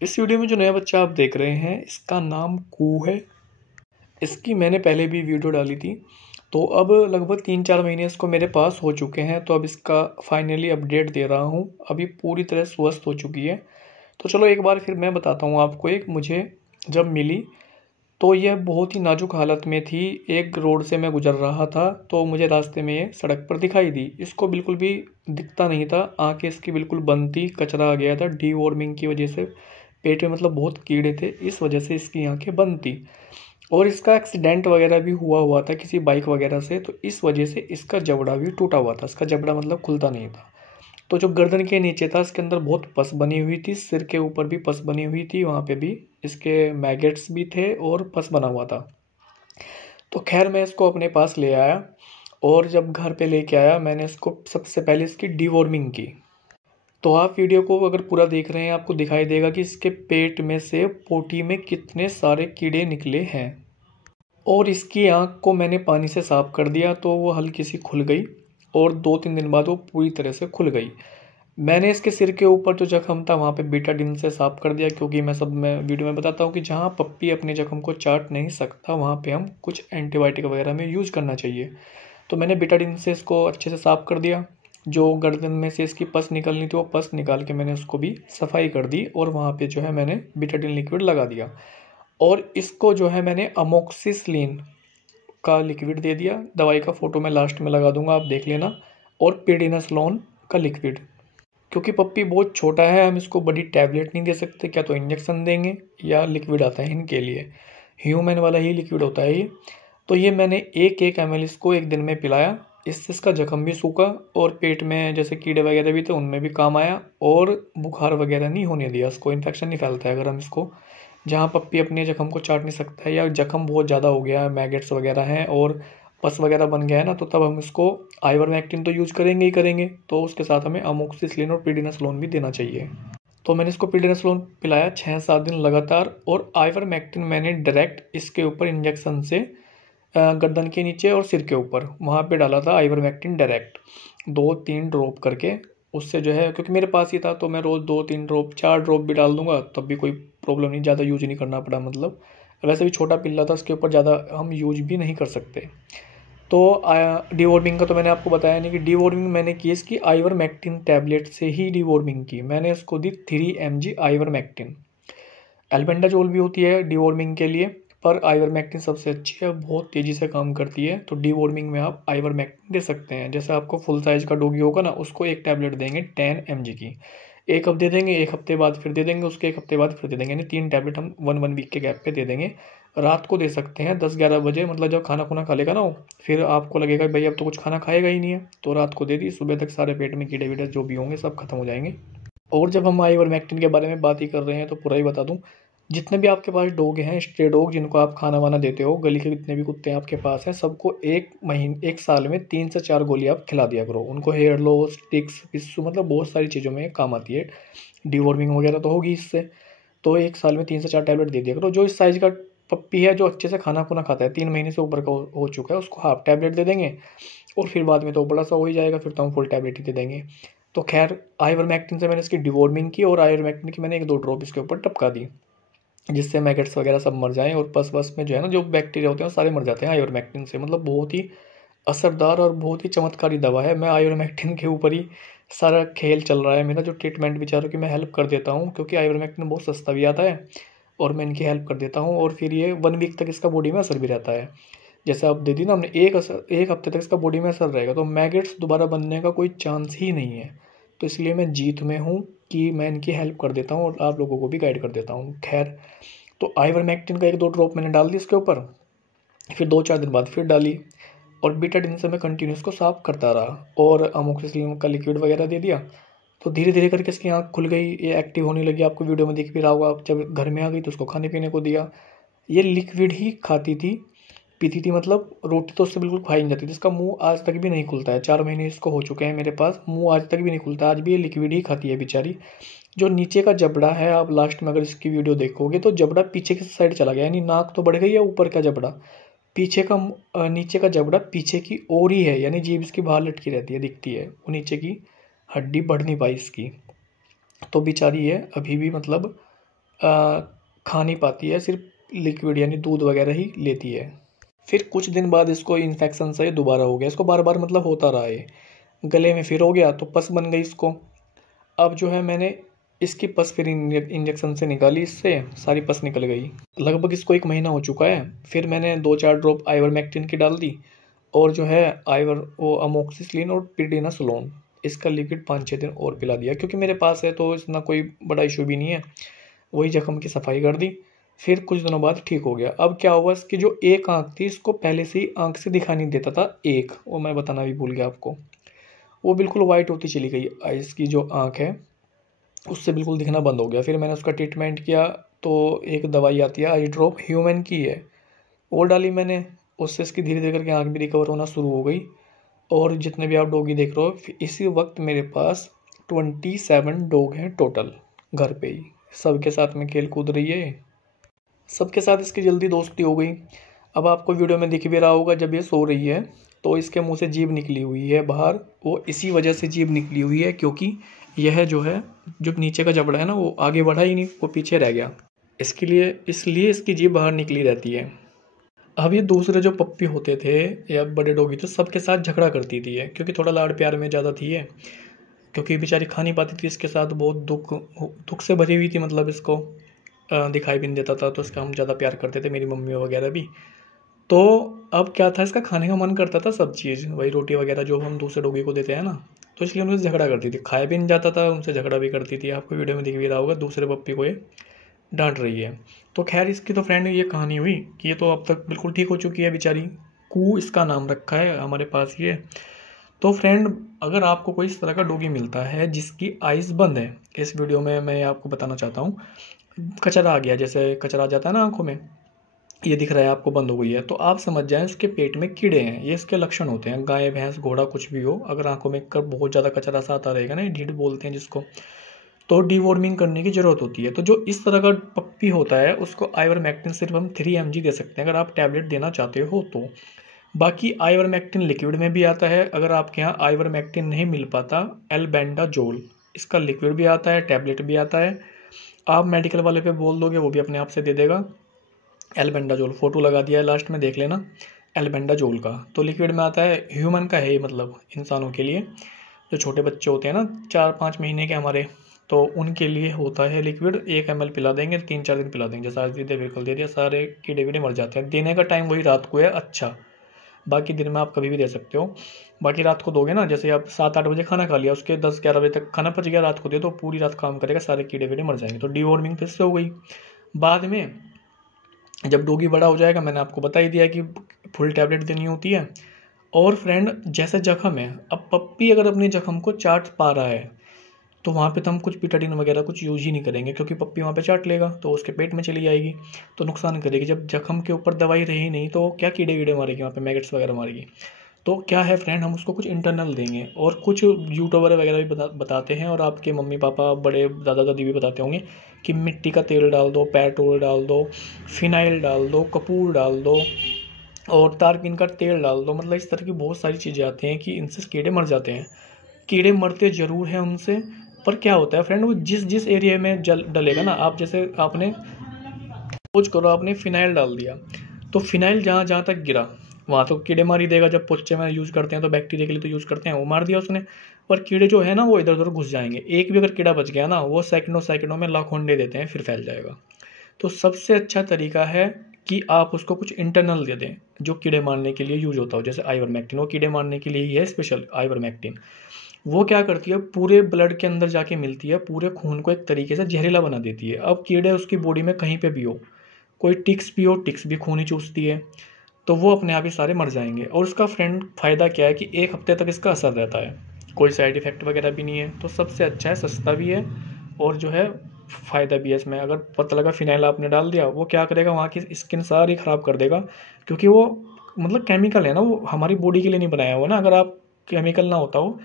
इस वीडियो में जो नया बच्चा आप देख रहे हैं इसका नाम कू है। इसकी मैंने पहले भी वीडियो डाली थी, तो अब लगभग 3-4 महीने इसको मेरे पास हो चुके हैं। तो अब इसका फाइनली अपडेट दे रहा हूँ। अभी पूरी तरह स्वस्थ हो चुकी है। तो चलो एक बार फिर मैं बताता हूँ आपको। एक मुझे जब मिली तो यह बहुत ही नाजुक हालत में थी। एक रोड से मैं गुजर रहा था तो मुझे रास्ते में ये सड़क पर दिखाई दी। इसको बिल्कुल भी दिखता नहीं था, आंखें इसकी बिल्कुल बंद थी, कचरा आ गया था डी वार्मिंग की वजह से। पेट में मतलब बहुत कीड़े थे, इस वजह से इसकी आंखें बंद थी। और इसका एक्सीडेंट वगैरह भी हुआ था किसी बाइक वगैरह से, तो इस वजह से इसका जबड़ा भी टूटा हुआ था। इसका जबड़ा मतलब खुलता नहीं था। तो जो गर्दन के नीचे था इसके अंदर बहुत पस बनी हुई थी, सिर के ऊपर भी पस बनी हुई थी, वहाँ पे भी इसके मैगेट्स भी थे और पस बना हुआ था। तो खैर मैं इसको अपने पास ले आया और जब घर पे लेके आया मैंने इसको सबसे पहले इसकी डीवॉर्मिंग की। तो आप वीडियो को अगर पूरा देख रहे हैं आपको दिखाई देगा कि इसके पेट में से पोटी में कितने सारे कीड़े निकले हैं। और इसकी आँख को मैंने पानी से साफ़ कर दिया तो वो हल्की सी खुल गई और 2-3 दिन बाद वो पूरी तरह से खुल गई। मैंने इसके सिर के ऊपर जो जख्म था वहाँ पे बीटाडिन से साफ़ कर दिया, क्योंकि मैं वीडियो में बताता हूँ कि जहाँ पप्पी अपने जख्म को चाट नहीं सकता वहाँ पे हम कुछ एंटीबायोटिक वगैरह में यूज करना चाहिए। तो मैंने बीटाडिन से इसको अच्छे से साफ़ कर दिया। जो गर्दन में से इसकी पस निकलनी थी वो पस निकाल के मैंने उसको भी सफाई कर दी और वहाँ पे जो है मैंने बीटाडिन लिक्विड लगा दिया। और इसको जो है मैंने अमोक्सिसिलिन का लिक्विड दे दिया। दवाई का फ़ोटो मैं लास्ट में लगा दूंगा, आप देख लेना। और प्रेडिनासोलोन का लिक्विड, क्योंकि पप्पी बहुत छोटा है हम इसको बड़ी टैबलेट नहीं दे सकते, क्या तो इंजेक्शन देंगे या लिक्विड आता है इनके लिए, ह्यूमन वाला ही लिक्विड होता है ये। तो ये मैंने 1-1 ml इसको एक दिन में पिलाया। इससे इसका जख्म भी सूखा और पेट में जैसे कीड़े वगैरह भी थे उनमें भी काम आया और बुखार वगैरह नहीं होने दिया। इसको इन्फेक्शन नहीं फैलता है अगर हम इसको, जहाँ पप्पी अपने जख्म को चाट नहीं सकता है या जख्म बहुत ज़्यादा हो गया है, मैगेट्स वगैरह हैं और पस वगैरह बन गया है ना, तो तब हम इसको आइवरमेक्टिन तो यूज करेंगे ही करेंगे, तो उसके साथ हमें अमोक्सिसिलिन और प्रेडिनासोलोन भी देना चाहिए। तो मैंने इसको प्रेडिनासोलोन पिलाया 6-7 दिन लगातार और आइवरमेक्टिन मैंने डायरेक्ट इसके ऊपर इंजेक्शन से गर्दन के नीचे और सिर के ऊपर वहाँ पे डाला था आइवरमेक्टिन डायरेक्ट 2-3 ड्रॉप करके। उससे जो है क्योंकि मेरे पास ही था तो मैं रोज़ 2-3 ड्रॉप 4 ड्रॉप भी डाल दूंगा तब भी कोई प्रॉब्लम नहीं, ज़्यादा यूज नहीं करना पड़ा। मतलब वैसे भी छोटा पिल्ला था, उसके ऊपर ज़्यादा हम यूज भी नहीं कर सकते। तो डीवॉर्मिंग का तो मैंने आपको बताया नहीं कि डीवॉर्मिंग मैंने की इसकी आइवरमेक्टिन टैबलेट से ही डीवॉर्मिंग की। मैंने इसको दी 3 mg आइवरमेक्टिन। एल्बेंडाजोल भी होती है डीवॉर्मिंग के लिए, पर आइवरमेक्टिन सबसे अच्छी है, बहुत तेज़ी से काम करती है। तो डीवॉर्मिंग में आप आइवरमेक्टिन दे सकते हैं। जैसे आपको फुल साइज़ का डॉगी होगा ना, उसको एक टैबलेट देंगे 10 mg की, एक हफ्ते देंगे, एक हफ्ते बाद फिर दे देंगे, उसके एक हफ्ते बाद फिर दे देंगे, यानी 3 टैबलेट हम 1 वीक के गैप पे दे देंगे। रात को दे सकते हैं 10-11 बजे, मतलब जब खाना खुना खा लेगा ना वो, फिर आपको लगेगा भाई अब तो कुछ खाना खाएगा ही नहीं है, तो रात को दे दी, सुबह तक सारे पेट में कीड़े वीड़े जो भी होंगे सब खत्म हो जाएंगे। और जब हम आइवरमेक्टिन के बारे में बात ही कर रहे हैं तो पूरा ही बता दूं, जितने भी आपके पास डॉग हैं, स्ट्रे डॉग जिनको आप खाना वाना देते हो, गली के जितने भी कुत्ते हैं आपके पास हैं, सबको 1 साल में 3 से 4 गोली आप खिला दिया करो उनको। हेयर लॉस, टिक्स, पिस्सू, मतलब बहुत सारी चीज़ों में काम आती है। डीवॉर्मिंग वगैरह तो होगी इससे। तो 1 साल में 3 से 4 टैबलेट दे दिया करो। जो इस साइज़ का पप्पी है जो अच्छे से खाना खुना खाता है, 3 महीने से ऊपर का हो चुका है, उसको हाफ टैबलेट दे देंगे और फिर बाद में तो बड़ा सा हो ही जाएगा, फिर तो हम फुल टैबलेट ही दे देंगे। तो खैर आइवरमेक्टिन से मैंने इसकी डिवॉर्मिंग की और आइवरमेक्टिन की मैंने 1-2 ड्रॉप इसके ऊपर टपका दी, जिससे मैगेट्स वगैरह सब मर जाएं और पस वस में जो है ना जो बैक्टीरिया होते हैं वो सारे मर जाते हैं आइवरमेक्टिन से। मतलब बहुत ही असरदार और बहुत ही चमत्कारी दवा है। मैं आइवरमेक्टिन के ऊपर ही सारा खेल चल रहा है मेरा, जो ट्रीटमेंट बेचारों की मैं हेल्प कर देता हूँ, क्योंकि आइवरमेक्टिन बहुत सस्ता भी आता है और मैं इनकी हेल्प कर देता हूँ। और फिर ये 1 वीक तक इसका बॉडी में असर भी रहता है। जैसे आप दे दी ना हमने, एक हफ्ते तक इसका बॉडी में असर रहेगा, तो मैगेट्स दोबारा बनने का कोई चांस ही नहीं है। तो इसलिए मैं जीत में हूँ कि मैं इनकी हेल्प कर देता हूँ और आप लोगों को भी गाइड कर देता हूँ। खैर, तो आइवरमेक्टिन का 1-2 ड्रॉप मैंने डाल दी इसके ऊपर, फिर 2-4 दिन बाद फिर डाली और बीटाडिन से मैं कंटिन्यूस को साफ करता रहा और अमोक्सिसिलिन का लिक्विड वगैरह दे दिया। तो धीरे धीरे करके इसकी आँख खुल गई, ये एक्टिव होने लगी। आपको वीडियो में दिख भी रहा होगा। आप जब घर में आ गई तो उसको खाने पीने को दिया। ये लिक्विड ही खाती थी, पीती थी, मतलब रोटी तो उससे बिल्कुल खाई नहीं जाती थी। इसका मुंह आज तक भी नहीं खुलता है, 4 महीने इसको हो चुके हैं मेरे पास, मुंह आज तक भी नहीं खुलता। आज भी ये लिक्विड ही खाती है बेचारी। जो नीचे का जबड़ा है, आप लास्ट में अगर इसकी वीडियो देखोगे तो जबड़ा पीछे की साइड चला गया, यानी नाक तो बढ़ गई है, ऊपर का जबड़ा पीछे का, नीचे का जबड़ा पीछे की ओर ही है, यानी जीभ इसकी बाहर लटकी रहती है, दिखती है, वो नीचे की हड्डी बढ़ नहीं पाई इसकी। तो बेचारी है अभी भी मतलब खा नहीं पाती है, सिर्फ लिक्विड यानी दूध वगैरह ही लेती है। फिर कुछ दिन बाद इसको इन्फेक्शन से दोबारा हो गया, इसको बार बार मतलब होता रहा है, गले में फिर हो गया तो पस बन गई इसको। अब जो है मैंने इसकी पस फिर इंजेक्शन से निकाली, इससे सारी पस निकल गई। लगभग इसको 1 महीना हो चुका है। फिर मैंने 2-4 ड्रॉप आइवरमेक्टिन की डाल दी और जो है वो अमोक्सिसिलिन और प्रिडिनासोलोन इसका लिक्विड 5-6 दिन और पिला दिया, क्योंकि मेरे पास है तो इतना कोई बड़ा इशू भी नहीं है। वही जख्म की सफाई कर दी। फिर कुछ दिनों बाद ठीक हो गया। अब क्या हुआ, इसकी जो एक आंख थी इसको पहले से ही आंख से दिखाई नहीं देता था, एक वो मैं बताना भी भूल गया आपको, वो बिल्कुल वाइट होती चली गई। आइस की जो आंख है उससे बिल्कुल दिखना बंद हो गया। फिर मैंने उसका ट्रीटमेंट किया तो एक दवाई आती है आई ड्रॉप, ह्यूमन की है, वो डाली मैंने, उससे इसकी धीरे धीरे करके आंख भी रिकवर होना शुरू हो गई। और जितने भी आप डॉगी देख रहे हो, इसी वक्त मेरे पास 27 डॉग हैं टोटल घर पे ही, सबके साथ में खेल कूद रही है, सबके साथ इसकी जल्दी दोस्ती हो गई। अब आपको वीडियो में दिख भी रहा होगा, जब ये सो रही है तो इसके मुंह से जीभ निकली हुई है बाहर। वो इसी वजह से जीभ निकली हुई है क्योंकि यह जो है, जो नीचे का जबड़ा है ना, वो आगे बढ़ा ही नहीं, वो पीछे रह गया, इसलिए इसकी जीभ बाहर निकली रहती है। अब ये दूसरे जो पप्पी होते थे या बड़े डॉगी तो सबके साथ झगड़ा करती थी है, क्योंकि थोड़ा लाड़ प्यार में ज़्यादा थी है, क्योंकि बेचारी खा नहीं पाती थी, इसके साथ बहुत दुख से भरी हुई थी, मतलब इसको दिखाई भी नहीं देता था, तो इसका हम ज़्यादा प्यार करते थे, मेरी मम्मी वगैरह भी। तो अब क्या था, इसका खाने का मन करता था सब चीज़, वही रोटी वगैरह जो हम दूसरे डॉगी को देते हैं ना, तो इसलिए उनसे झगड़ा करती थी, खाया भी नहीं जाता था, उनसे झगड़ा भी करती थी। आपको वीडियो में दिख भी रहा होगा, दूसरे पप्पी को ये डांट रही है। तो खैर इसकी तो फ्रेंड ये कहानी हुई कि ये तो अब तक बिल्कुल ठीक हो चुकी है बेचारी, कू इसका नाम रखा है हमारे पास ये। तो फ्रेंड, अगर आपको कोई इस तरह का डॉगी मिलता है जिसकी आइज़ बंद है, इस वीडियो में मैं आपको बताना चाहता हूँ, कचरा आ गया, जैसे कचरा आ जाता है ना आंखों में, ये दिख रहा है आपको बंद हो गई है, तो आप समझ जाएं उसके पेट में कीड़े हैं। ये इसके लक्षण होते हैं, गाय भैंस घोड़ा कुछ भी हो, अगर आंखों में कर बहुत ज़्यादा कचरा सा आता रहेगा ना, ढीठ बोलते हैं जिसको, तो डीवॉर्मिंग करने की ज़रूरत होती है। तो जो इस तरह का पप्पी होता है उसको आइवरमेक्टिन सिर्फ हम 3 mg दे सकते हैं, अगर आप टैबलेट देना चाहते हो तो। बाकी आइवरमेक्टिन लिक्विड में भी आता है, अगर आपके यहाँ आइवरमेक्टिन नहीं मिल पाता, एल्बेंडाजोल इसका लिक्विड भी आता है, टैबलेट भी आता है। आप मेडिकल वाले पे बोल दोगे, वो भी अपने आप से दे देगा। एल्बेंडाजोल फोटो लगा दिया है लास्ट में, देख लेना एल्बेंडाजोल का। तो लिक्विड में आता है, ह्यूमन का है ये, मतलब इंसानों के लिए, जो छोटे बच्चे होते हैं ना 4-5 महीने के हमारे, तो उनके लिए होता है लिक्विड। 1 ml पिला देंगे, 3-4 दिन पिला देंगे, जैसे आज दे दिया कल दे दिया, सारे कीड़े वीड़े मर जाते हैं। देने का टाइम वही रात को है, अच्छा, बाकी दिन में आप कभी भी दे सकते हो। बाकी रात को दोगे ना, जैसे आप 7-8 बजे खाना खा लिया, उसके 10-11 बजे तक खाना पच गया, रात को दे तो पूरी रात काम करेगा, सारे कीड़े वीड़े मर जाएंगे। तो डीवॉर्मिंग फिर से हो गई। बाद में जब डॉगी बड़ा हो जाएगा, मैंने आपको बता ही दिया कि फुल टैबलेट देनी होती है। और फ्रेंड, जैसे जख्म है, अब पप्पी अगर अपने जख्म को चाट पा रहा है तो वहाँ पे तो हम कुछ पिटाडिन वगैरह कुछ यूज ही नहीं करेंगे, क्योंकि पप्पी वहाँ पे चाट लेगा तो उसके पेट में चली जाएगी, तो नुकसान करेगी। जब जख्म के ऊपर दवाई रही नहीं तो क्या कीड़े वीड़े मारेगी, वहाँ पे मैगट्स वगैरह मारेगी। तो क्या है फ्रेंड, हम उसको कुछ इंटरनल देंगे, और कुछ यूट्यूबर वगैरह भी बताते हैं, और आपके मम्मी पापा बड़े दादा दादी भी बताते होंगे कि मिट्टी का तेल डाल दो, पेट्रोल डाल दो, फिनाइल डाल दो, कपूर डाल दो, और तारपीन का तेल डाल दो। मतलब इस तरह की बहुत सारी चीज़ें आती हैं कि इनसे कीड़े मर जाते हैं। कीड़े मरते ज़रूर हैं उनसे, पर क्या होता है फ्रेंड, वो जिस जिस एरिया में डलेगा ना, आप जैसे आपने पोच करो, आपने फिनाइल डाल दिया, तो फिनाइल जहाँ जहाँ तक गिरा वहाँ तो कीड़े मार ही देगा। जब पोछे में यूज़ करते हैं तो बैक्टीरिया के लिए तो यूज़ करते हैं, वो मार दिया उसने। पर कीड़े जो है ना वो इधर उधर घुस जाएंगे, एक भी अगर कीड़ा बच गया ना, वो सेकंडों में लाखों अंडे देते हैं, फिर फैल जाएगा। तो सबसे अच्छा तरीका है कि आप उसको कुछ इंटरनल दे दें जो कीड़े मारने के लिए यूज होता हो, जैसे आइवरमेक्टिन, वो कीड़े मारने के लिए ही है स्पेशल आइवरमेक्टिन। वो क्या करती है, पूरे ब्लड के अंदर जाके मिलती है, पूरे खून को एक तरीके से जहरीला बना देती है। अब कीड़े उसकी बॉडी में कहीं पे भी हो, कोई टिक्स भी हो, टिक्स भी खून ही चूसती है, तो वो अपने आप ही सारे मर जाएंगे। और उसका फ्रेंड फ़ायदा क्या है कि 1 हफ्ते तक इसका असर रहता है, कोई साइड इफ़ेक्ट वगैरह भी नहीं है। तो सबसे अच्छा है, सस्ता भी है, और जो है फ़ायदा भी है इसमें। अगर पता लगा फिनाइल आपने डाल दिया, वो क्या करेगा, वहाँ की स्किन सारी ख़राब कर देगा, क्योंकि वो मतलब केमिकल है ना, वो हमारी बॉडी के लिए नहीं बनाया हुआ ना। अगर आप केमिकल ना होता हो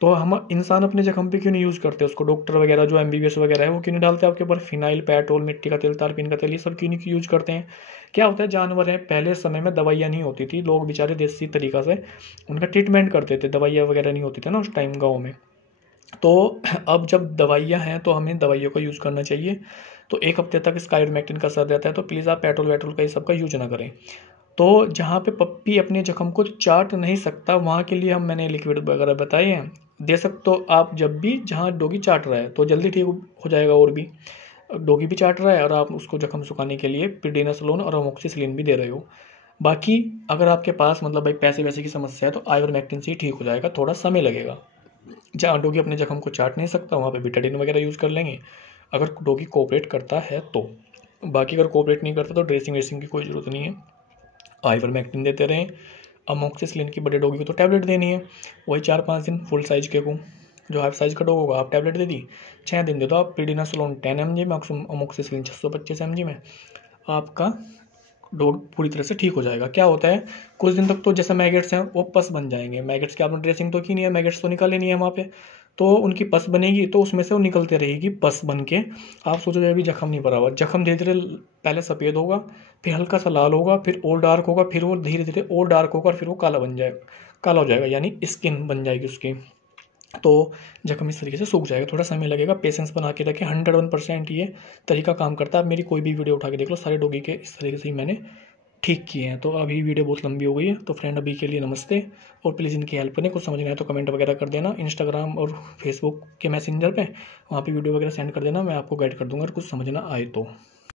तो हम इंसान अपने जख्म पे क्यों नहीं यूज़ करते उसको, डॉक्टर वगैरह जो MBBS वगैरह है वो क्यों नहीं डालते आपके ऊपर फिनाइल, पेट्रोल, मिट्टी का तेल, तारपीन का तेल, ये सब क्यों नहीं यूज़ करते हैं। क्या होता है, जानवर हैं, पहले समय में दवाइयाँ नहीं होती थी, लोग बेचारे देसी तरीक़ा से उनका ट्रीटमेंट करते थे, दवाइयाँ वगैरह नहीं होती थी ना उस टाइम गाँव में, तो अब जब दवाइयाँ हैं तो हमें दवाइयों का यूज़ करना चाहिए। तो 1 हफ्ते तक इसका आइवरमेक्टिन का असर रहता है, तो प्लीज़ आप पेट्रोल वेट्रोल का ये सब का यूज़ ना करें। तो जहाँ पे पप्पी अपने जख्म को चाट नहीं सकता, वहाँ के लिए मैंने लिक्विड वगैरह बताए हैं, दे सकते हो आप जब भी जहाँ डॉगी चाट रहा है, तो जल्दी ठीक हो जाएगा। और भी डॉगी भी चाट रहा है और आप उसको जख्म सुखाने के लिए प्रीडिनासोलोन और अमोक्सिसिलिन भी दे रहे हो। बाकी अगर आपके पास मतलब भाई पैसे वैसे की समस्या है तो आइवरमेक्टिन से ही ठीक हो जाएगा, थोड़ा समय लगेगा। जहाँ डॉगी अपने जख्म को चाट नहीं सकता वहाँ पे बिटाडिन वगैरह यूज़ कर लेंगे, अगर डॉगी कोऑपरेट करता है तो। बाकी अगर कोऑपरेट नहीं करता तो ड्रेसिंग वेसिंग की कोई ज़रूरत नहीं है, आइवरमेक्टिन देते रहें। अमोक्सिसिलिन की बड़े डॉगी को तो टैबलेट देनी है, वही 4-5 दिन फुल साइज के को, जो हाफ साइज का डॉग होगा आप टैबलेट दे दी, 6 दिन दे दो आप प्रीडिनासोलोन 10 mg में, अमोक्सिसिलिन 625 mg में, आपका डॉग पूरी तरह से ठीक हो जाएगा। क्या होता है कुछ दिन तक तो जैसे मैगेट्स हैं वो पस बन जाएंगे, मैगेट्स की आपने ड्रेसिंग तो की नहीं है, मैगेट्स तो निकाले नहीं है वहाँ पे, तो उनकी पस बनेगी तो उसमें से वो निकलते रहेगी पस बन के। आप सोचोगे अभी जख्म नहीं भरा हुआ, जख्म धीरे धीरे पहले सफ़ेद होगा, फिर हल्का सा लाल होगा, फिर और डार्क होगा, फिर वो धीरे धीरे और डार्क होगा और फिर वो काला बन जाएगा, काला हो जाएगा, यानी स्किन बन जाएगी उसकी। तो जख्म इस तरीके से सूख जाएगा, थोड़ा समय लगेगा, पेशेंस बना के रखें। 101% ये तरीका काम करता है। आप मेरी कोई भी वीडियो उठा के देख लो, सारे डॉगी के इस तरीके से ही मैंने ठीक किए हैं। तो अभी वीडियो बहुत लंबी हो गई है, तो फ्रेंड अभी के लिए नमस्ते, और प्लीज़ इनकी हेल्प करें। कुछ समझना है तो कमेंट वगैरह कर देना, इंस्टाग्राम और फेसबुक के मैसेंजर पे, वहाँ पे वीडियो वगैरह सेंड कर देना, मैं आपको गाइड कर दूँगा अगर कुछ समझना आए तो।